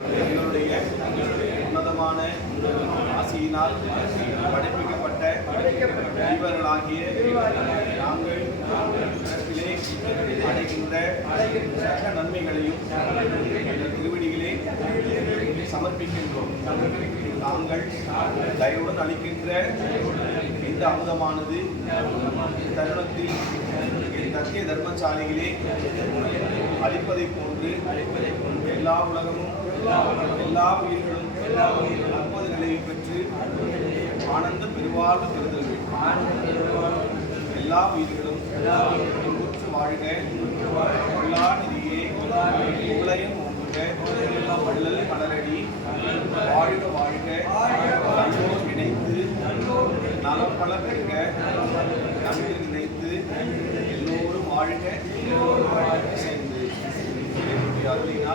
எங்களுடைய உன்னதமான ஆசியினால் படைப்பிக்கப்பட்ட இவர்களாகிய நாங்கள் இடத்திலே அடைகின்ற சக நன்மைகளையும் திருவடிகளே சமர்ப்பிக்கின்றோம். நாங்கள் தயவுடன் அளிக்கின்ற இந்த அமுதமானது தருணத்தில் தத்திய தர்மசாலையிலே அளிப்பதை போன்று எல்லா உலகமும் எல்லா உயிர்களும் அற்புத நிலையை பெற்று ஆனந்த பெருவாழ்வு பெறுதல். எல்லா உயிர்களும் இன்புற்று வாழ்க. எல்லா நிதியே உலகம் ஒன்றுக வள்ளல் மலரடி. வாழ்க வாழ்க. நினைத்து நலம் பல பெருக நன்றில் நினைத்து எல்லோரும் வாழ்க.